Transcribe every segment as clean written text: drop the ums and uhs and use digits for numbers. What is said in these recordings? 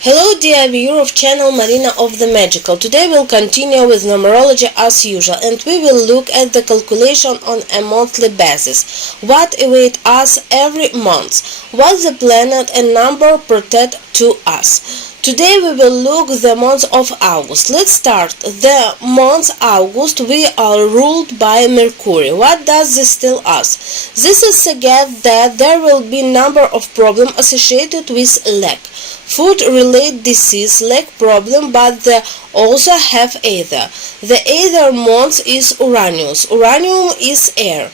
Hello dear viewer of channel Marina of the Magical. Today we'll continue with numerology as usual and we will look at the calculation on a monthly basis. What awaits us every month? What the planet and number protect to us? Today we will look the month of August. Let's start. The month August we are ruled by Mercury. What does this tell us? This is suggests that there will be number of problems associated with lack. Food-related disease lack problem, but they also have ether. The ether month is Uranus. Uranium is air.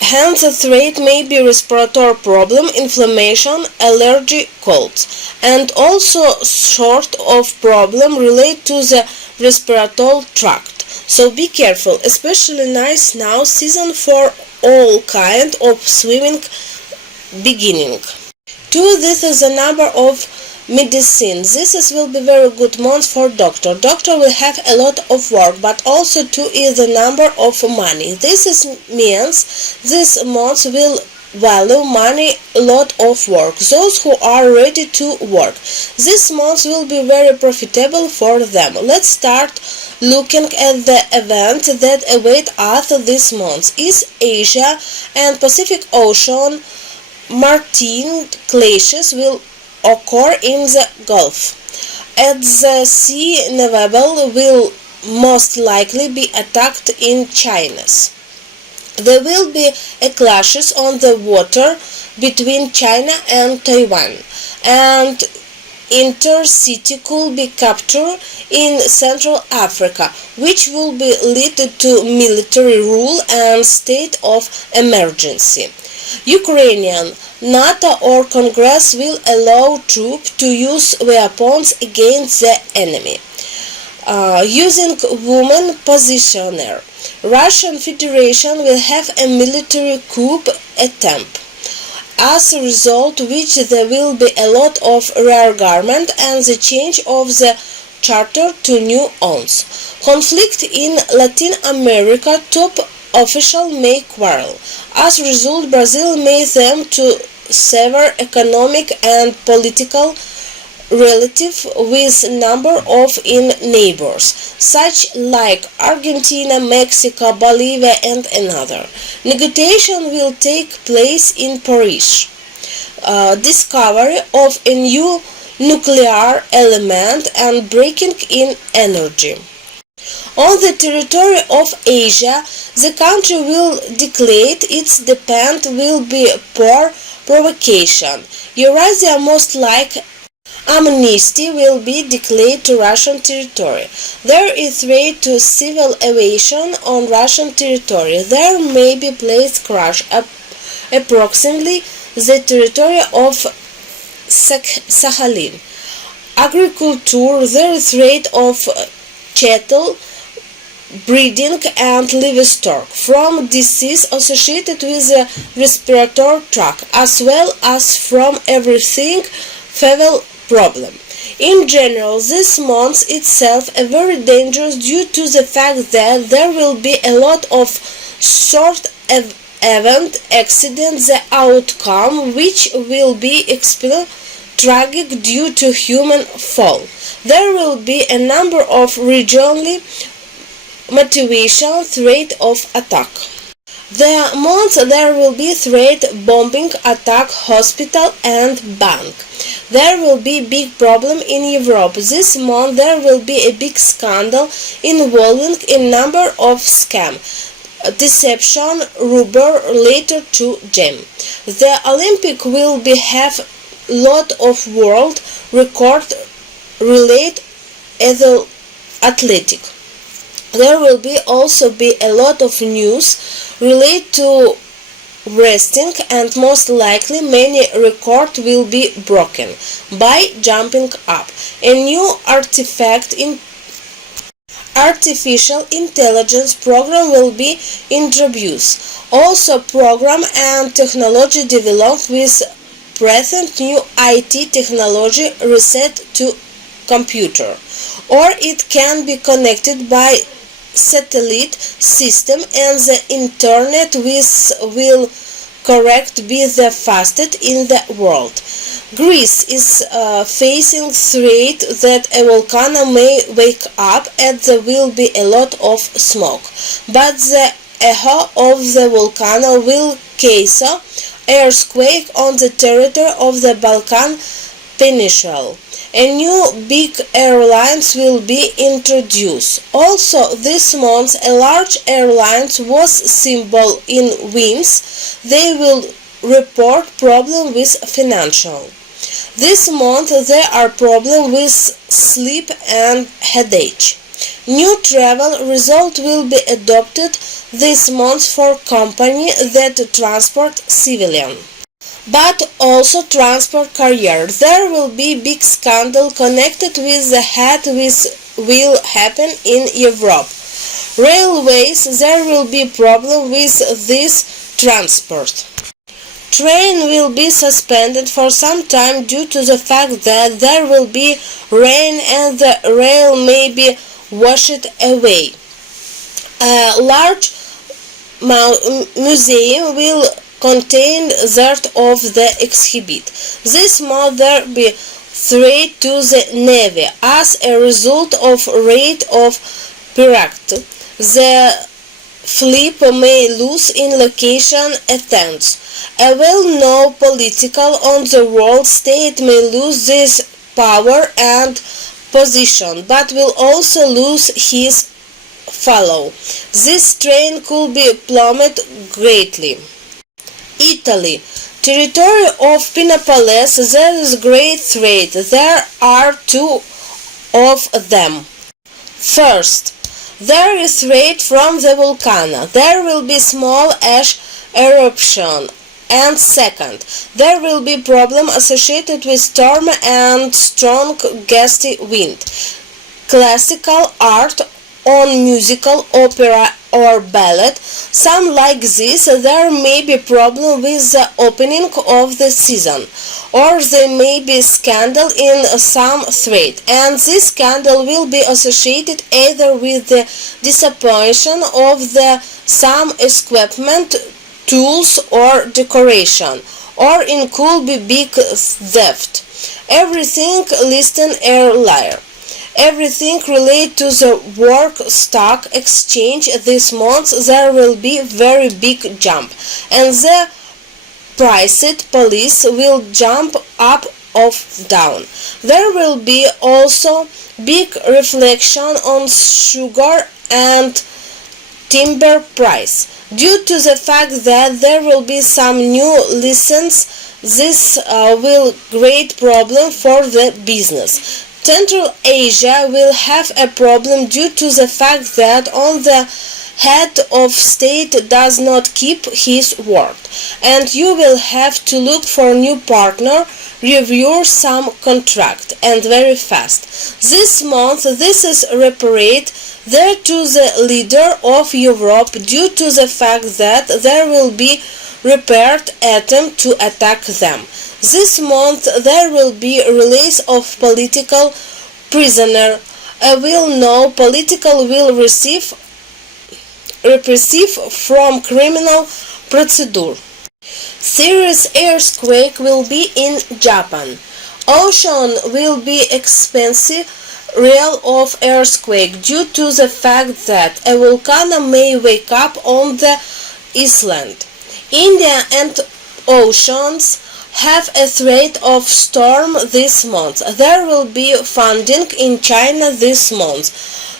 Hence, the threat may be respiratory problem, inflammation, allergy, colds, and also sort of problem related to the respiratory tract. So be careful, especially nice now season for all kind of swimming beginning. 2. This is the number of medicine. This will be very good month for doctor. Doctor will have a lot of work, but also 2 is the number of money. Means this month will value money, a lot of work. Those who are ready to work, this month will be very profitable for them. Let's start looking at the events that await us this month. Is Asia and Pacific Ocean Marine clashes will occur in the Gulf. At the sea, naval will most likely be attacked in China. There will be a clashes on the water between China and Taiwan, and intercity could be captured in Central Africa, which will be lead to military rule and state of emergency. Ukrainian NATO or Congress will allow troops to use weapons against the enemy. Using women positioner, Russian Federation will have a military coup attempt. As a result which there will be a lot of rare garment and the change of the charter to new owns. Conflict in Latin America, top official may quarrel. As a result, Brazil may them to sever economic and political relative with number of in neighbors, such like Argentina, Mexico, Bolivia, and another. Negotiation will take place in Paris. Discovery of a new nuclear element and breaking in energy. On the territory of Asia, the country will declare its depend will be poor provocation. Eurasia most like amnesty will be declared to Russian territory. There is threat to civil aviation on Russian territory. There may be place crash approximately the territory of Sakhalin. Agriculture, there is threat of cattle breeding and livestock from disease associated with the respiratory tract, as well as from everything fecal problem. In general, this month itself is very dangerous due to the fact that there will be a lot of short event accidents, the outcome which will be tragic due to human fall. There will be a number of regionally motivation threat of attack. The month there will be threat bombing, attack, hospital and bank. There will be big problem in Europe. This month there will be a big scandal involving a number of scam, deception, rubber later to gem. The Olympic will be have lot of world record related athletic. There will also be a lot of news related to wrestling, and most likely many records will be broken by jumping up. A new artifact in artificial intelligence program will be introduced. Also program and technology developed with present new IT technology reset to computer, or it can be connected by satellite system and the internet will correct be the fastest in the world. Greece is facing threat that a volcano may wake up and there will be a lot of smoke, but the echo of the volcano will cause earthquake on the territory of the Balkan Peninsula. A new big airlines will be introduced. Also this month a large airline was symbol in winds. They will report problem with financial. This month there are problems with sleep and headache. New travel result will be adopted this month for company that transport civilian, but also transport carrier. There will be big scandal connected with the head which will happen in Europe. Railways, there will be problem with this transport. Train will be suspended for some time due to the fact that there will be rain and the rail may be washed away. A large museum will contain that of the exhibit. This might there be threat to the navy as a result of rate of pirate. The fleet may lose in location attempts. A well-known political on the world state may lose this power and position, but will also lose his follow. This train could be plummeted greatly. Italy. Territory of Pinapales, there is great threat. There are two of them. First, there is threat from the volcano. There will be small ash eruption. And second, there will be problem associated with storm and strong gusty wind. Classical art on musical, opera or ballet, some like this, there may be problem with the opening of the season, or there may be scandal in some thread, and this scandal will be associated either with the disappointment of the some equipment, tools or decoration, or it could be big theft. Everything listed earlier. Everything related to the work stock exchange this month there will be very big jump, and the priced police will jump up or down. There will be also big reflection on sugar and timber price. Due to the fact that there will be some new license, this will create problem for the business. Central Asia will have a problem due to the fact that on the head of state does not keep his word, and you will have to look for new partner, review some contract, and very fast. This month this is reparate there to the leader of Europe due to the fact that there will be repaired attempt to attack them. This month there will be release of political prisoner. A well-known political will receive reprieve from criminal procedure. Serious earthquake will be in Japan. Ocean will be expensive real of earthquake due to the fact that a volcano may wake up on the island. India and oceans have a threat of storm this month. There will be funding in China this month.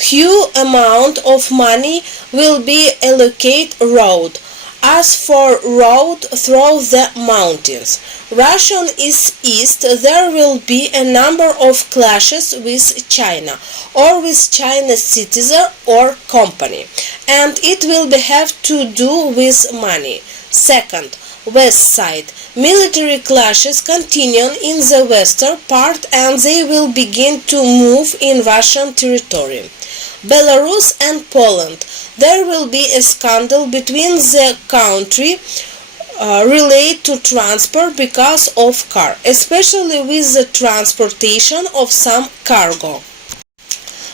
Huge amount of money will be allocated road. As for road through the mountains, Russian is east, there will be a number of clashes with China or with Chinese citizen or company, and it will have to do with money. Second, west side. Military clashes continue in the western part and they will begin to move in Russian territory. Belarus and Poland. There will be a scandal between the country related to transport because of car, especially with the transportation of some cargo.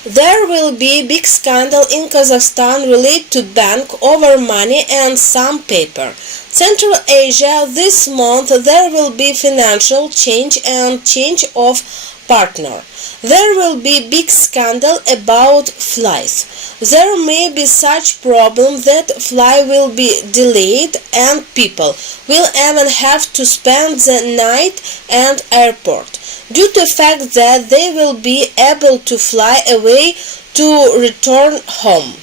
There will be big scandal in Kazakhstan related to bank over money and some paper. Central Asia, this month there will be financial change and change of partner. There will be big scandal about flights. There may be such problem that fly will be delayed and people will even have to spend the night at airport due to the fact that they will be able to fly away to return home,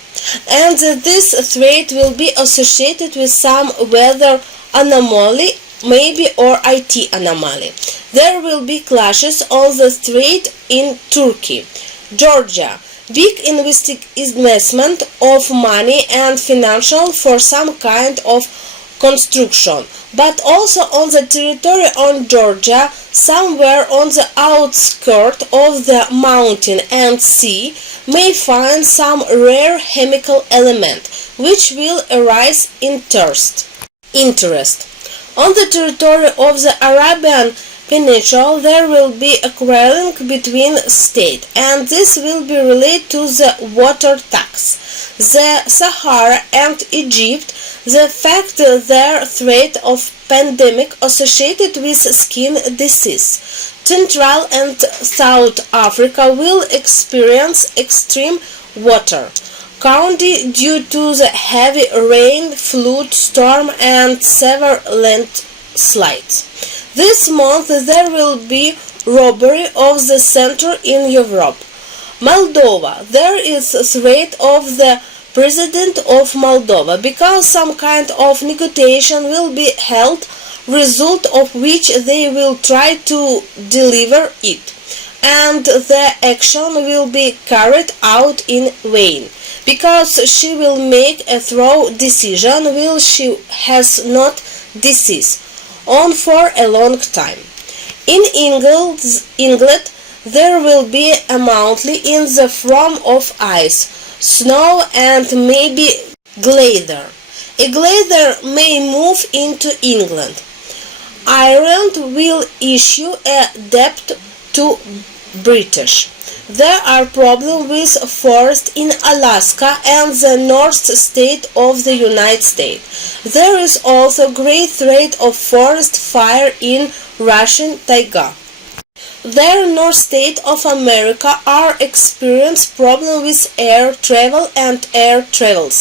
and that this threat will be associated with some weather anomaly, maybe, or IT anomaly. There will be clashes on the strait in Turkey. Georgia, big investment of money and financial for some kind of construction, but also on the territory of Georgia, somewhere on the outskirts of the mountain and sea, may find some rare chemical element which will arise interest. On the territory of the Arabian Peninsula there will be a quarreling between states, and this will be related to the water tax. The Sahara and Egypt, the fact their threat of pandemic associated with skin disease. Central and South Africa will experience extreme water quantity due to the heavy rain, flood, storm, and severe landslides. This month there will be robbery of the center in Europe. Moldova, there is a threat of the president of Moldova because some kind of negotiation will be held, result of which they will try to deliver it, and the action will be carried out in vain, because she will make a thorough decision while she has not disease on for a long time. In England there will be a monthly in the form of ice, snow, and maybe glacier. A glacier may move into England. Ireland will issue a debt to British. There are problems with forests in Alaska and the north state of the United States. There is also great threat of forest fire in Russian taiga. There North States of America are experiencing problems with air travel and air travels.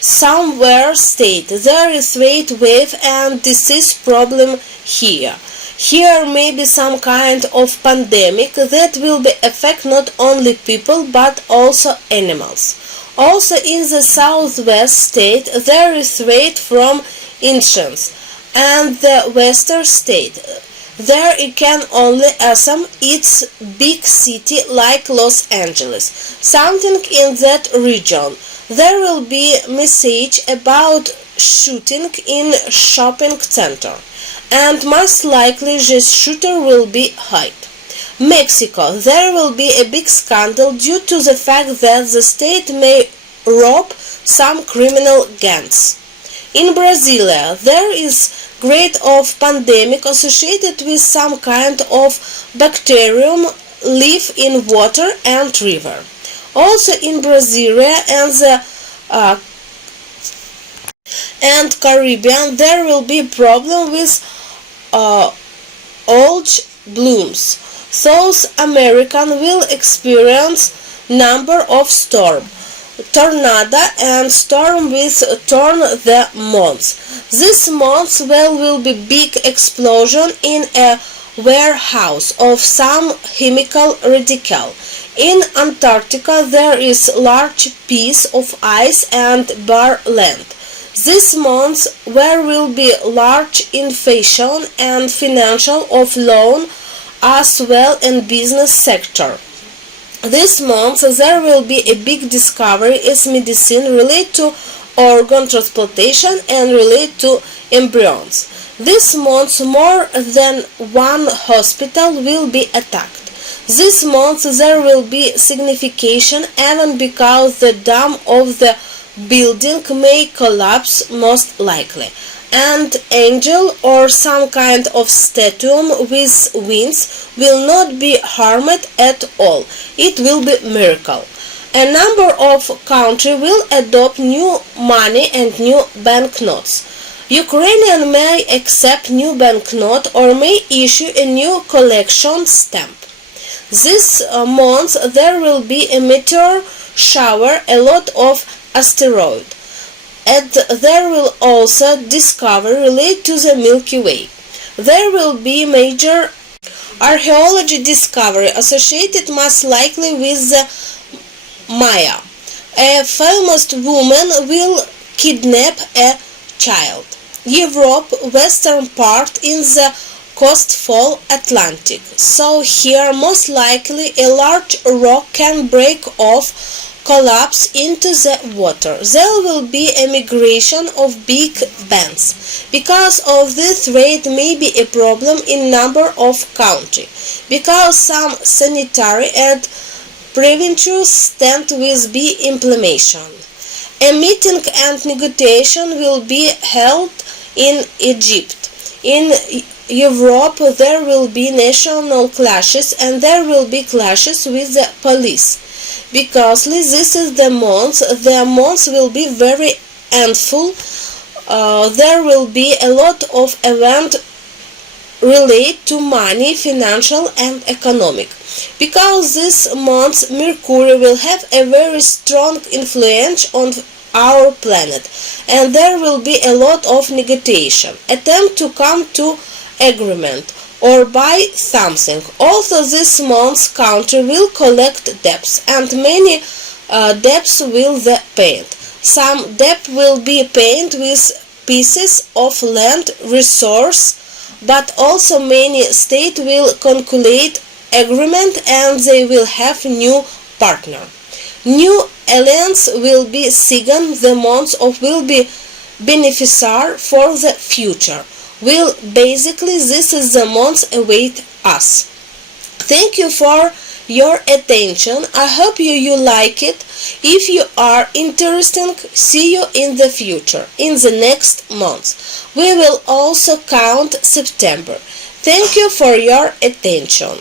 Somewhere state there is rate wave and disease problem here. Here may be some kind of pandemic that will be affect not only people but also animals. Also in the southwest state there is threat from Indians, and the western state there it can only assume its big city like Los Angeles, something in that region. There will be message about shooting in shopping center, and most likely this shooter will be hid. Mexico, there will be a big scandal due to the fact that the state may rob some criminal gangs. In Brazil, there is great of pandemic associated with some kind of bacterium live in water and river. Also in Brazil and Caribbean there will be problem with algae blooms. South American will experience number of storm, tornado and storm with turn the months. This month will be big explosion in a warehouse of some chemical radical. In Antarctica there is large piece of ice and bare land. This month there will be large inflation and financial of loan as well in business sector. This month there will be a big discovery as medicine related to organ transplantation and related to embryos. This month more than one hospital will be attacked. This month there will be signification even because the dome of the building may collapse most likely, and angel or some kind of statue with wings will not be harmed at all. It will be miracle. A number of countries will adopt new money and new banknotes. Ukrainian may accept new banknote or may issue a new collection stamp. This month there will be a meteor shower, a lot of asteroid, and there will also discovery related to the Milky Way. There will be major archaeology discovery associated most likely with the Maya. A famous woman will kidnap a child. Europe, western part in the coastful Atlantic. So here most likely a large rock can break off, collapse into the water. There will be a migration of big bands. Because of this rate may be a problem in number of countries. Because some sanitary and preventive stand will be implementation. A meeting and negotiation will be held in Egypt. In Europe there will be national clashes and there will be clashes with the police. Because this is the month will be very endful. There will be a lot of events related to money, financial and economic. Because this month Mercury will have a very strong influence on our planet and there will be a lot of negotiation, attempt to come to agreement or buy something. Also this month's country will collect debts and many debts will be paid. Some debt will be paid with pieces of land resource, but also many states will conclude agreement and they will have new partner. New alliance will be signed. The month of will be beneficial for the future. Will basically this is the month await us. Thank you for your attention. I hope you like it. If you are interested, see you in the future, in the next month. We will also count September. Thank you for your attention.